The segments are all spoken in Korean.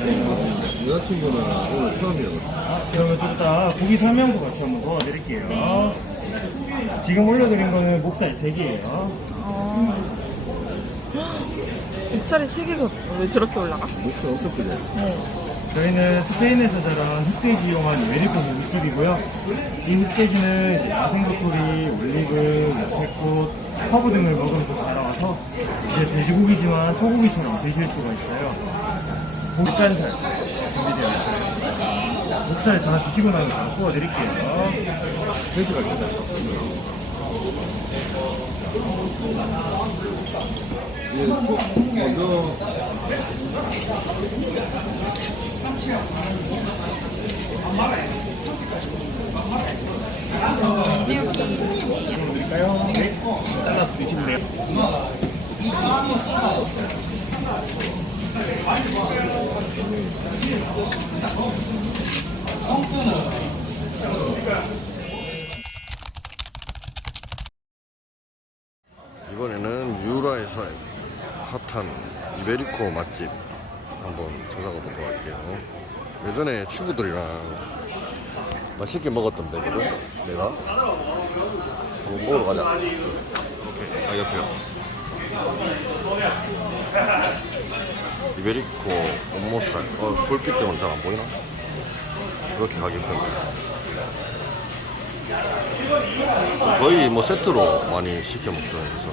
여자친구는 오늘 처음이에요. 그러면 좀 이따 고기 설명도 같이 한번 도와드릴게요. 지금 올려드린 거는 목살 3개예요. 목살이 세 개가 왜 저렇게 올라가? 목소리 엄청 크네. 네. 저희는 스페인에서 자란 흑돼지 이용한 메리코 고깃집이고요. 이 흑돼지는 이제 야생 도토리, 올리브, 야채꽃, 허브 등을 먹으면서 자라와서 이제 돼지고기지만 소고기처럼 드실 수가 있어요. 목간살 준비되어 있어요. 목살 다 드시고 나면 바로 구워드릴게요. 돼지가 있다. 예, 먼저 드릴까요? 네. 잘라서 드시면 돼요. 이번에는 유라에서 핫한 이베리코 맛집 한번 찾아가 보도록 할게요. 예전에 친구들이랑 맛있게 먹었던 데거든. 내가 한번 먹으러 가자. 아 옆에요. 이베리코 온모살. 어 불빛 때문에 잘 안 보이나? 그렇게 가격표인데. 거의 뭐 세트로 많이 시켜 먹죠. 그래서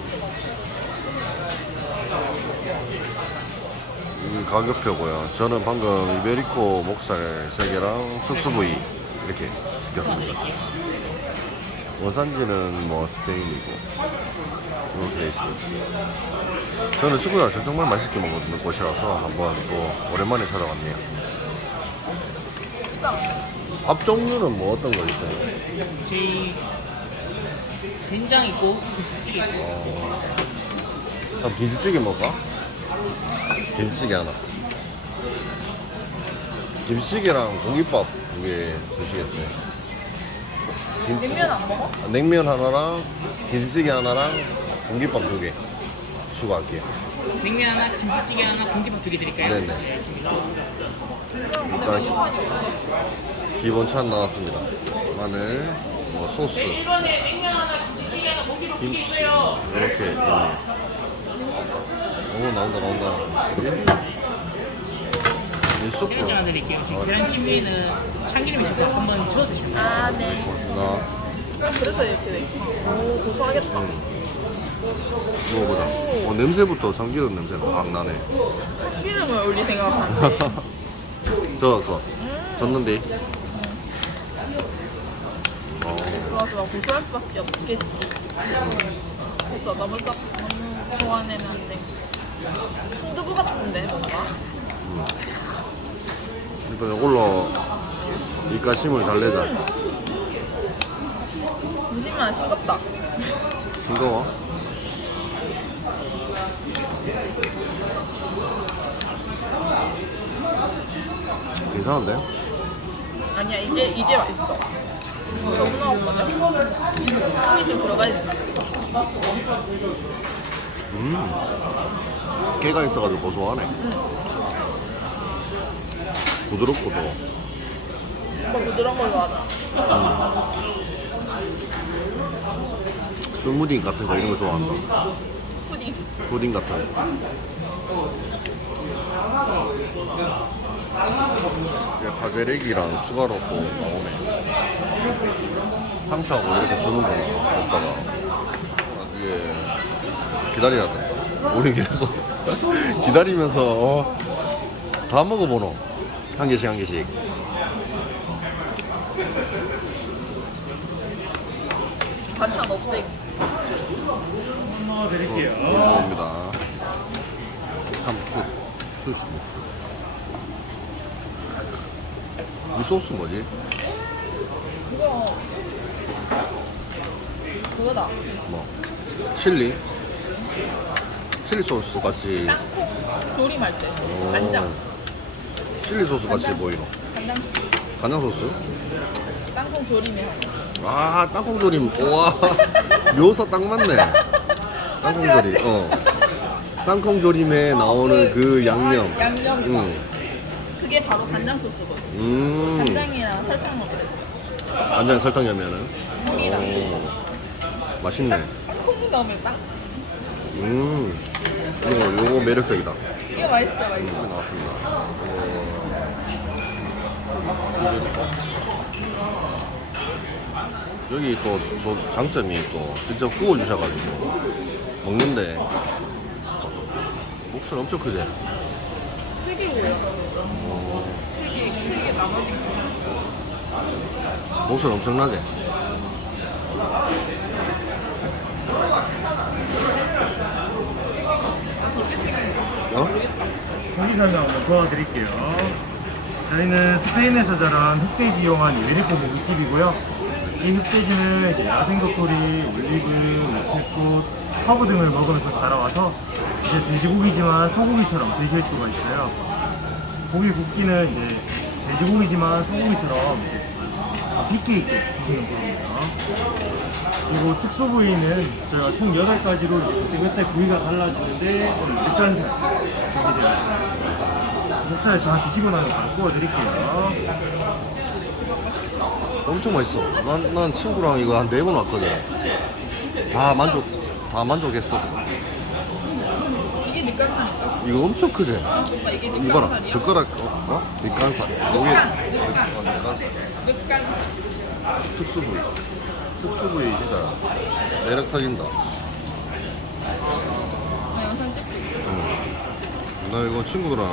이 가격표고요. 저는 방금 이베리코 목살 3개랑 특수부위 이렇게 시켰습니다. 원산지는 뭐 스페인이고 이렇게 돼 있어요. 저는 친구랑 정말 맛있게 먹는 곳이라서 한번 또 오랜만에 찾아왔네요. 밥 종류는 뭐 어떤 거 있어요? 저희 된장 있고 김치찌개 있고 그럼 김치찌개 먹을까? 김치찌개 하나. 김치찌개랑 공깃밥 두 개 주시겠어요? 김치- 냉면 안 먹어? 냉면 하나랑 김치찌개 하나랑 공깃밥 두 개 추가할게요. 냉면 하나, 김치찌개 하나, 공기밥 두개 드릴까요? 네네. 일단 기, 기본 찬 나왔습니다. 마늘, 뭐 소스, 김치 이렇게 있네요. 오 나온다 나온다. 이 수프. 계란찜 하나 드릴게요. 저희 계란찜 위에는 참기름 있어서 한번 쳐서 드시면 돼요. 아, 네. 나 그래서 이렇게 돼. 오, 고소하겠다. 먹어보자. 어, 냄새부터 참기름 냄새가 확 나네. 참기름을 올릴 생각하는데. 저었어. 졌는데. 어, 좋아, 좋아. 고소할 수밖에 없겠지. 됐어. 너무 썩, 너무 좋아내면 안 돼. 순두부 같은데, 뭔가? 일단 이걸로 입가심을 달래자. 잠시만, 싱겁다. 싱거워? 괜찮은데? 아니야, 이제, 이제 맛있어. 너무 나왔거든? 향이 좀 들어가야 된다. 음. 깨가 있어가지고 고소하네. 부드럽고 더. 뭐 부드러운 걸로 하자. 스무디 같은 거 이런 거 좋아한다. 푸딩. 푸딩 같은 거. 이게 파게렉이랑 추가로 또 나오네. 상추하고 이렇게 주는구나, 먹다가. 나중에 기다려야 된다. 우리 계속 기다리면서, 어, 다 먹어보노. 한 개씩 한 개씩. 반찬 없애. 넣어드릴게요. 감사합니다. 참숯, 숯이 목수. 이 소스 뭐지? 그거. 그거다. 뭐 칠리? 칠리 소스 같이 땅콩 조림할 때. 오. 간장. 칠리 소스 같이 보이노? 간장. 간장 소스? 땅콩 조림에 하는 아 땅콩 조림 우와 묘사 딱 맞네 땅콩 조림 어 땅콩 조림에 나오는 그 양념 아, 양념. 응 그 그게 바로 간장 소스거든. 음. 간장이랑 설탕 넣으래. 간장 설탕이면은. 콩이랑. 오. 맛있네. 콩 넣으면 딱. 음. 요거, 요거 매력적이다. 이게 맛있어, 맛있어. 음, 나왔습니다. 오. 여기 또 저 장점이 또 직접 구워주셔가지고 먹는데 목소리 엄청 크지? 세 개고요. 세 개, 세 개 나머지 목소리 엄청나지? 어? 고기 설명 한번 도와드릴게요. 저희는 스페인에서 자란 흑돼지 이용한 외래포 고깃집이고요. 이 흑돼지는 이제 야생거토리, 올리브, 우체꽃, 허브 등을 먹으면서 자라와서 이제 돼지고기지만 소고기처럼 드실 수가 있어요. 고기 굽기는 이제 돼지고기지만 소고기처럼 이제 깊게 있게 드시는 거입니다. 그리고 특수 부위는 저희가 총 8가지로 이제 그때 그때 부위가 달라지는데 오늘 육간살 준비되어 있습니다. 목살 다 드시고 나면 바로 구워드릴게요. 엄청 맛있어. 난, 난 친구랑 이거 한 네 번 왔거든. 다 만족, 다 만족했어. 이게 밑간살이니까. 이거 엄청 크지? 오빠 이게 이봐라. 밑간살이야? 젓가락, 어? 어? 밑간살. 여기, 어, 밑간살. 밑간살. 특수부위. 특수부위 진짜 매력 터진다. 나 영상 찍고. 나 이거 친구들랑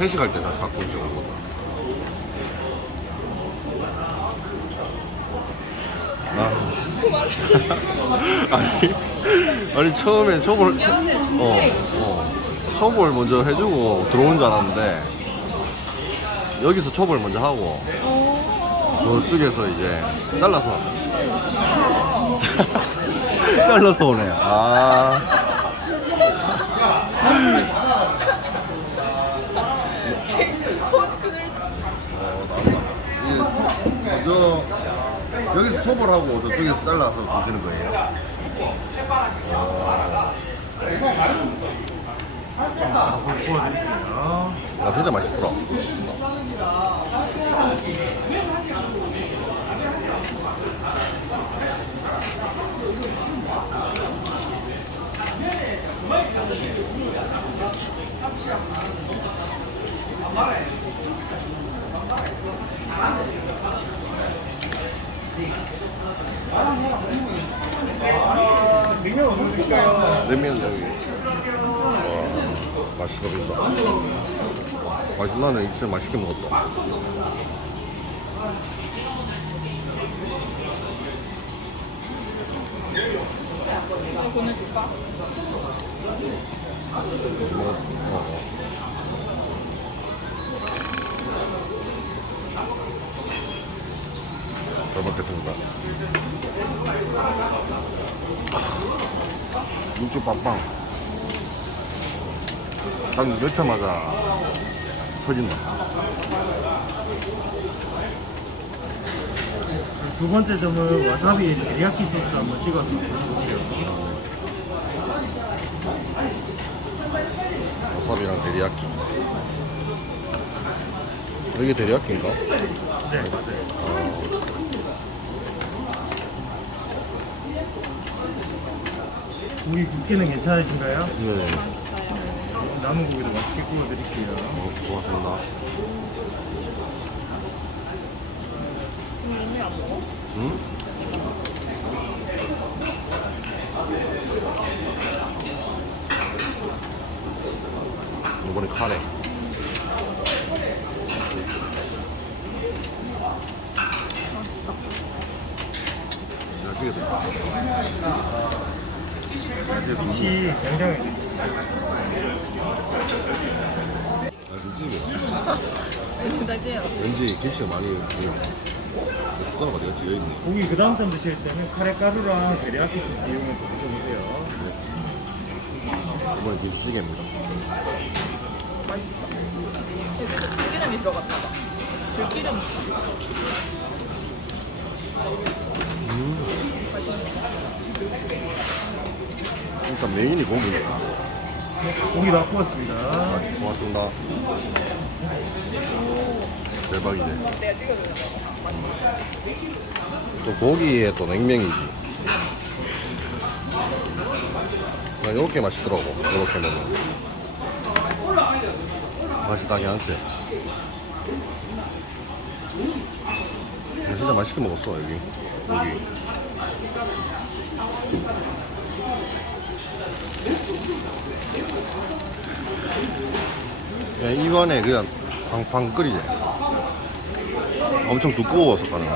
회식할 때다 갖고 있어 오거든. 아. 아니, 아니 처음에 미안해, 어. 어, 숍을 먼저 해주고 들어온 줄 알았는데 여기서 숍을 먼저 하고 오. 저쪽에서 이제 잘라서 잘라서 오네. 아. 촉을 하고 저쪽에서 잘라서 주시는 거예요. 바로 구워드릴게요. 아, 진짜 맛있더라. 냉면 여기. 와, 맛있어 보인다. 맛있 나는 진짜 맛있게 먹었다. 보내줄까? 뭐, 어, 어. 잘 먹겠습니다. 육즙 빵빵. 딱 넣자마자 터진다. 두 번째 점은 와사비에 데리야끼 소스 한번 찍어서 드셔보세요. 와사비랑 데리야끼. 이게 데리야끼인가? 네, 맞아요. 고기 굽기는 괜찮으신가요? 네. 남은 고기도 맛있게 구워드릴게요. 어, 고맙습니다. 응? 이번에 카레. 맛있게 됐다. 김치 굉장히 아, 다지요. 왠지 김치가 많이 보여. 숟가락 어디 갔지? 여기 있네. 고기 그 다음 점 드실 때는 카레 가루랑 데리야끼 소스 이용해서 드셔보세요. 이번에 김치찌개입니다. 맛있다. 여기도 참기름이 들어갔나 봐. 들기름. 일단 메인이 고기입니다. 고기 다 구웠습니다. 고맙습니다. 돼. 또 고기에 또 냉면이지. 난 이렇게 맛있더라고. 이렇게 먹으면. 맛이 나긴 않지. 진짜 맛있게 먹었어 여기. 여기. 야, 이번에 그냥 팡팡 끓이지. 엄청 두꺼워서 가능해.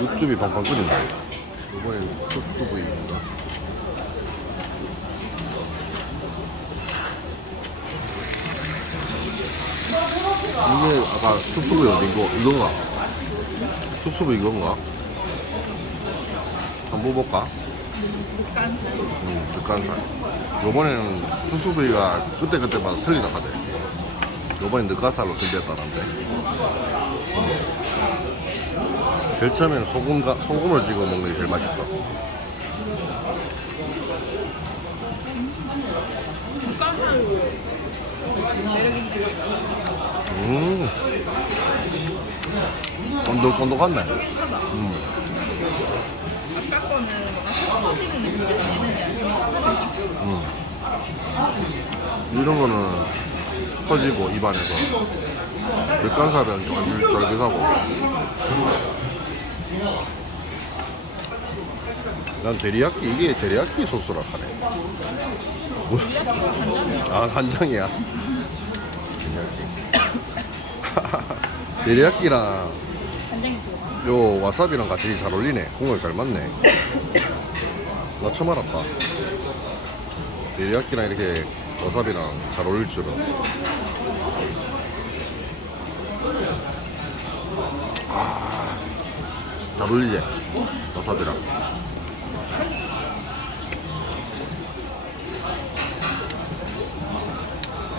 육즙이 팡팡 끓인다. 이번엔 쑥수부위입니다. 이게 아까 쑥수부위 어딘거 이건가? 쑥수부위 이건가? 한번 볼까? 음, 득간살. 요번에는 쑥수부위가 그때그때마다 틀리다 하대. 요번엔 늑가살로 준비했다는데. 제일 처음에는 소금, 소금을 찍어 먹는 게 제일 맛있다. 음. 쫀득쫀득하네. 음. 아까 거는 뭔가 터지는 느낌이. 이런 거는 터지고 입안에서 늑간살은 쫄깃쫄깃하고 난 데리야끼 이게 데리야끼 소스라 하네 뭐야? 아 간장이야 데리야끼 데리야끼랑. 요 와사비랑 같이 잘 어울리네. 국물 잘 맞네. 나 처음 알았다. 데리야끼랑 이렇게 와사비랑 잘 어울릴 줄은. 아, 잘 어울리지? 와사비랑.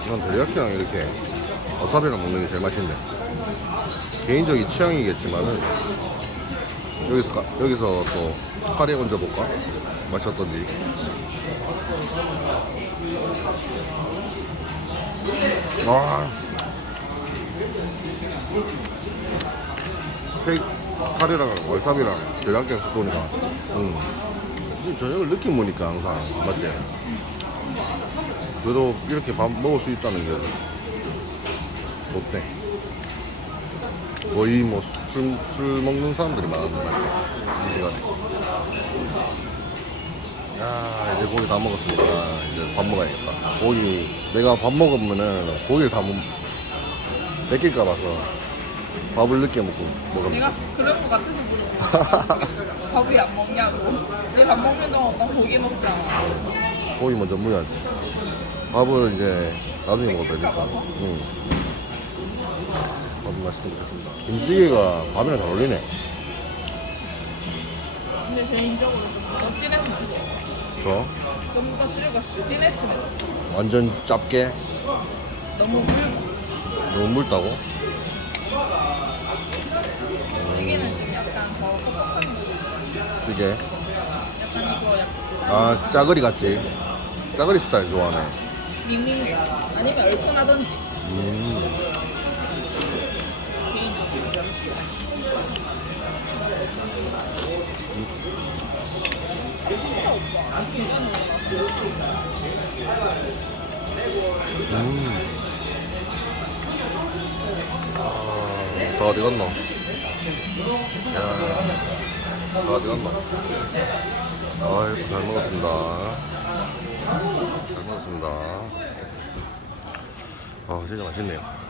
난 데리야끼랑 이렇게 와사비랑 먹는 게 제일 맛있네 개인적인 취향이겠지만은 여기서 가- 여기서 또 카레 얹어 볼까? 맛이 어떤지. 아. 회 카레랑 와사비랑 대략게 섞으니까, 응. 이 저녁을 늦게 먹으니까 항상 맞지? 그래도 이렇게 밥 먹을 수 있다는 게 좋대. 거의 뭐 술 술 먹는 사람들이 많았는데? 이 시간에. 야 이제 고기 다 먹었으니까 이제 밥 먹어야겠다. 고기 내가 밥 먹으면은 고기를 다 못, 뺏길까 봐서 밥을 늦게 먹고 먹으면 내가 그런 거 같아서 물어봐. 밥이 안 먹냐고. 우리 밥 먹는 동안 오빠 고기 먹잖아. 고기 먼저 먹어야지. 밥은 이제 나중에 먹어도 되니까. 응. 밥 맛있게 먹겠습니다. 김치찌개가 밥이랑 잘 어울리네. 근데 개인적으로 좀더 진했으면 좋겠어. 저 너무 더 찔겼어. 진했으면 좋겠어. 완전 짧게 너무 굵고. 너무 묽다고? 찌개는 좀 약간 더 퍽퍽한 거. 찌개. 약간 이거 약간 아 짜글이 같이. 짜글이 스타일 좋아하네. 밍밍 아니면 얼큰하던지. 음. 음. 아, 다 어디 갔노? 야, 다 어디 갔노? 아이고, 잘 먹었습니다. 잘 먹었습니다. 아, 진짜 맛있네요.